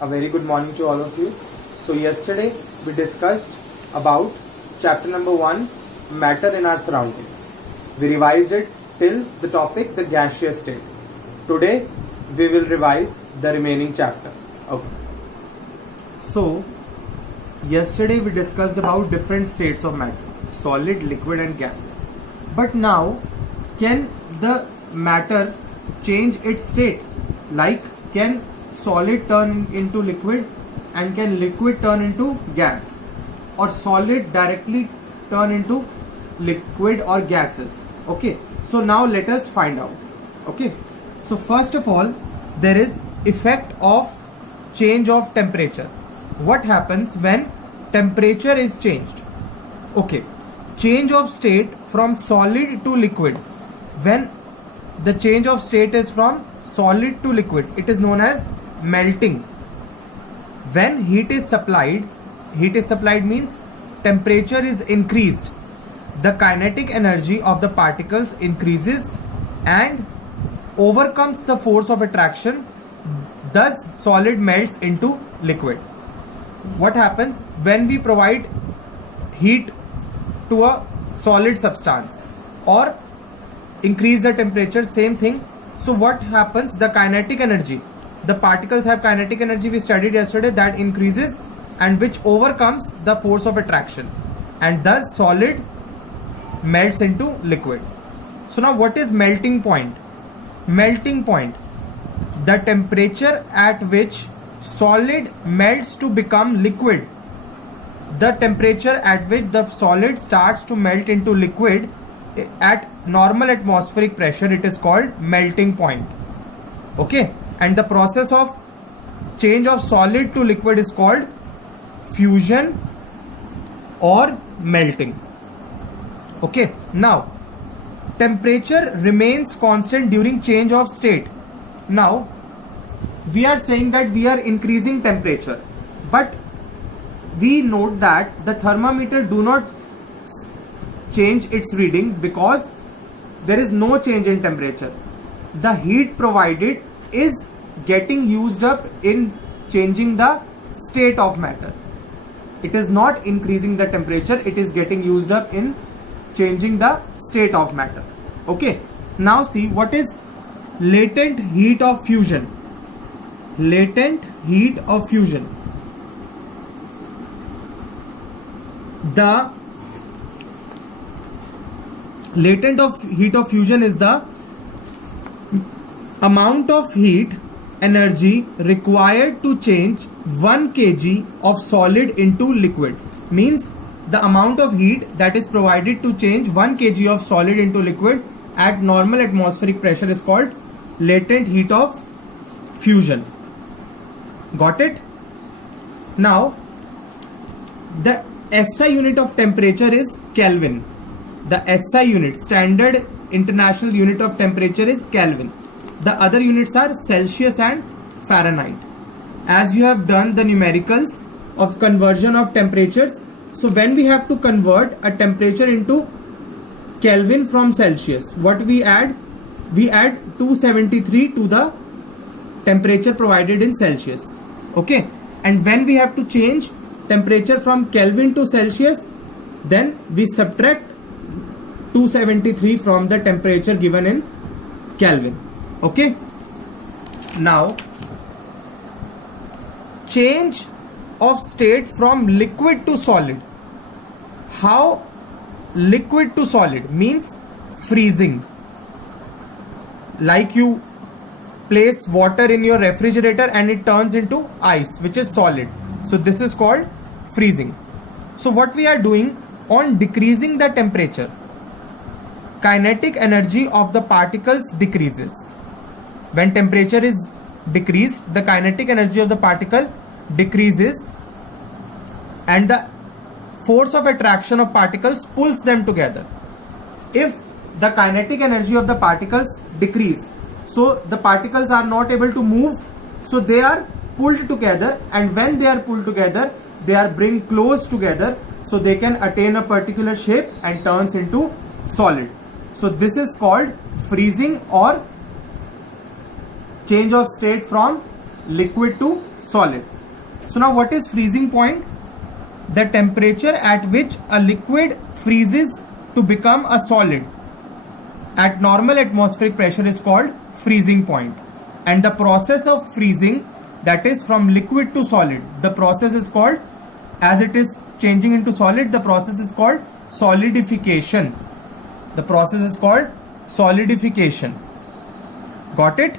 A very good morning to all of you. So yesterday we discussed about chapter number 1, matter in our surroundings. We revised it till the topic the gaseous state. Today we will revise the remaining chapter. Okay. So yesterday we discussed about different states of matter, solid, liquid and gases. But now, can the matter change its state? Like, can solid turn into liquid and can liquid turn into gas, or solid directly turn into liquid or gases? Okay, so now let us find out. Okay, so first of all, there is effect of change of temperature. What happens when temperature is changed? Okay, change of state from solid to liquid. When the change of state is from solid to liquid, it is known as melting. When heat is supplied means temperature is increased, the kinetic energy of the particles increases and overcomes the force of attraction, thus solid melts into liquid. What happens when we provide heat to a solid substance or increase the temperature? Same thing. So what happens? The kinetic energy, the particles have kinetic energy, we studied yesterday, that increases and which overcomes the force of attraction, and thus solid melts into liquid. So now what is melting point? Melting point, the temperature at which solid melts to become liquid. The temperature at which the solid starts to melt into liquid at normal atmospheric pressure, it is called melting point. Okay, and the process of change of solid to liquid is called fusion or melting. Okay, now temperature remains constant during change of state. Now we are saying that we are increasing temperature, but we note that the thermometer do not change its reading because there is no change in temperature. The heat provided is getting used up in changing the state of matter. It is not increasing the temperature, it is getting used up in changing the state of matter. Okay, now see what is latent heat of fusion. Latent heat of fusion. The latent heat of fusion is the amount of heat energy required to change 1 kg of solid into liquid. Means the amount of heat that is provided to change 1 kg of solid into liquid at normal atmospheric pressure is called latent heat of fusion. Got it? Now the SI unit of temperature is Kelvin. The SI unit, standard international unit of temperature, is Kelvin. The other units are Celsius and Fahrenheit. As you have done the numericals of conversion of temperatures, so when we have to convert a temperature into Kelvin from Celsius, what we add? We add 273 to the temperature provided in Celsius. Okay, and when we have to change temperature from Kelvin to Celsius, then we subtract 273 from the temperature given in Kelvin. Okay, now change of state from liquid to solid. How liquid to solid? Means freezing. Like you place water in your refrigerator and it turns into ice, which is solid. So this is called freezing. So what we are doing on decreasing the temperature, kinetic energy of the particles decreases. When temperature is decreased, the kinetic energy of the particle decreases and the force of attraction of particles pulls them together. If the kinetic energy of the particles decrease, so the particles are not able to move, so they are pulled together, and when they are pulled together, they are bring close together, so they can attain a particular shape and turns into solid. So this is called freezing or change of state from liquid to solid. So now what is freezing point? The temperature at which a liquid freezes to become a solid at normal atmospheric pressure is called freezing point. And the process of freezing, that is from liquid to solid, the process is called, as it is changing into solid, the process is called solidification. The process is called solidification. Got it?